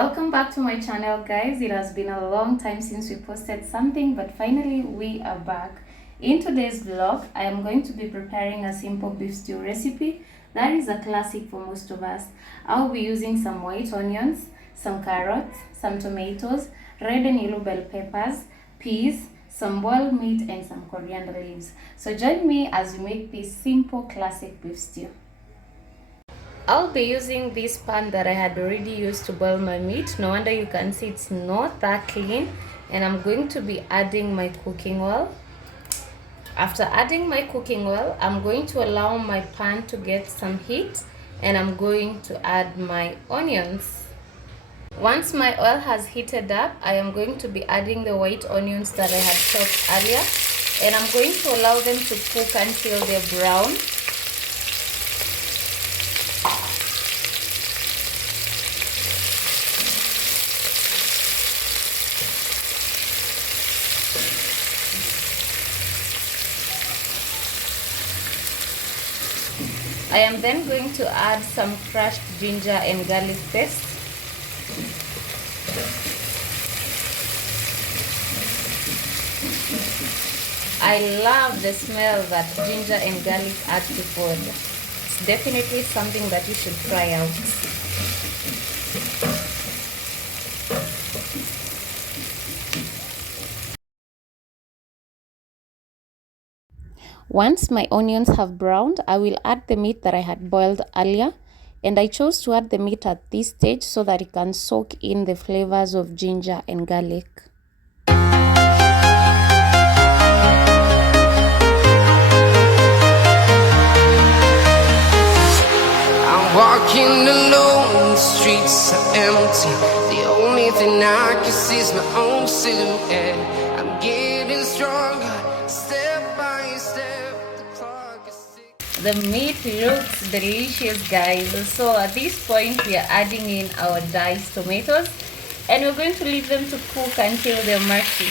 Welcome back to my channel, guys. It has been a long time since we posted something, but finally we are back. In today's vlog, I am going to be preparing a simple beef stew recipe that is a classic for most of us. I'll be using some white onions, some carrots, some tomatoes, red and yellow bell peppers, peas, some boiled meat, and some coriander leaves. So join me as we make this simple classic beef stew. I'll be using this pan that I had already used to boil my meat. No wonder you can see it's not that clean. And I'm going to be adding my cooking oil. After adding my cooking oil, I'm going to allow my pan to get some heat, and I'm going to add my onions. Once my oil has heated up, I am going to be adding the white onions that I had chopped earlier, and I'm going to allow them to cook until they're brown. I am then going to add some crushed ginger and garlic paste. I love the smell that ginger and garlic add to food. It's definitely something that you should try out. Once my onions have browned, I will add the meat that I had boiled earlier, and I chose to add the meat at this stage so that it can soak in the flavors of ginger and garlic. I'm walking alone, the streets are empty. The only thing I can see is my own silhouette. I'm getting stronger, step by step. The clock is ticking. The meat looks delicious, guys. So at this point we are adding in our diced tomatoes, and we're going to leave them to cook until they're mushy.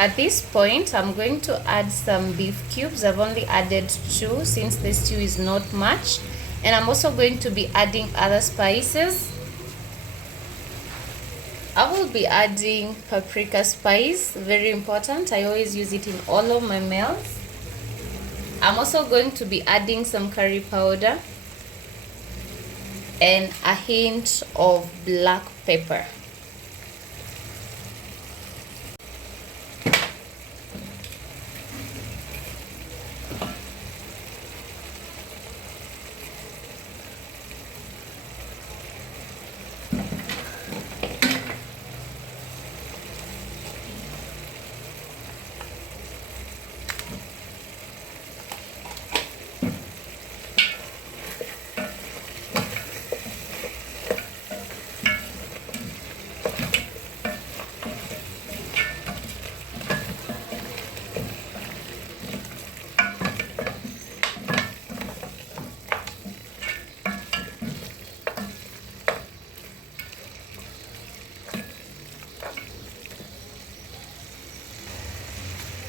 At this point, I'm going to add some beef cubes. I've only added 2 since the stew is not much. And I'm also going to be adding other spices. I will be adding paprika spice, very important. I always use it in all of my meals. I'm also going to be adding some curry powder and a hint of black pepper.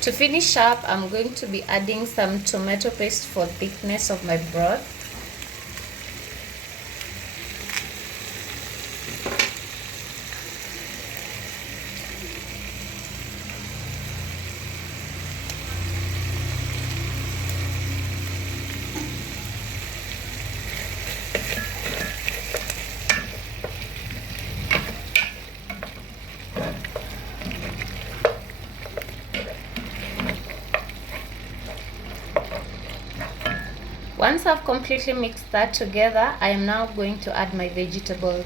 To finish up, I'm going to be adding some tomato paste for thickness of my broth. Once I've completely mixed that together, I am now going to add my vegetables.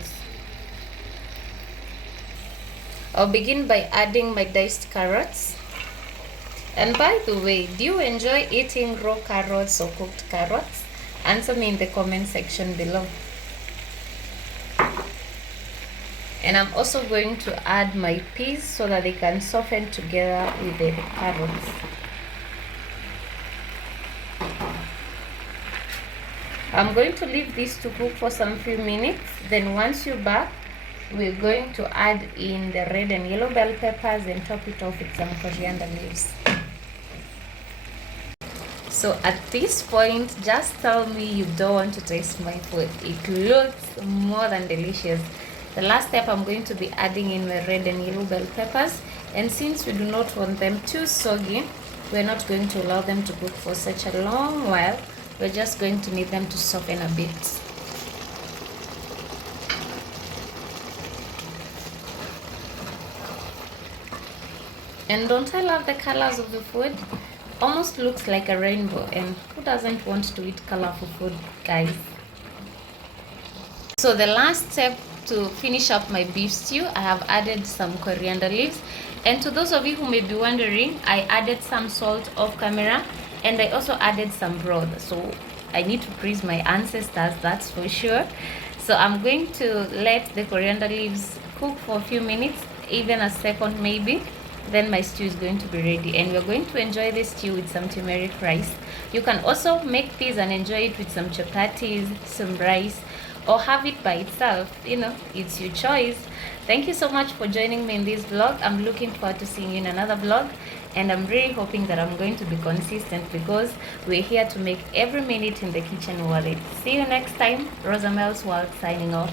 I'll begin by adding my diced carrots. And by the way, do you enjoy eating raw carrots or cooked carrots? Answer me in the comment section below. And I'm also going to add my peas so that they can soften together with the carrots. I'm going to leave this to cook for some few minutes. Then once you're back, we're going to add in the red and yellow bell peppers and top it off with some coriander leaves. So at this point, just tell me you don't want to taste my food. It looks more than delicious. The last step, I'm going to be adding in my red and yellow bell peppers, and since we do not want them too soggy, we're not going to allow them to cook for such a long while. We're just going to need them to soften a bit. And don't I love the colors of the food? Almost looks like a rainbow, and who doesn't want to eat colorful food, guys? So the last step to finish up my beef stew, I have added some coriander leaves. And to those of you who may be wondering, I added some salt off camera, and I also added some broth. So I need to praise my ancestors, that's for sure. So I'm going to let the coriander leaves cook for a few minutes, even a second maybe. Then my stew is going to be ready, and we're going to enjoy this stew with some turmeric rice. You can also make this and enjoy it with some chapatis, some rice, or have it by itself. You know, it's your choice. Thank you so much for joining me in this vlog. I'm looking forward to seeing you in another vlog, and I'm really hoping that I'm going to be consistent, because we're here to make every minute in the kitchen worth it. See you next time. Rosamel's World signing off.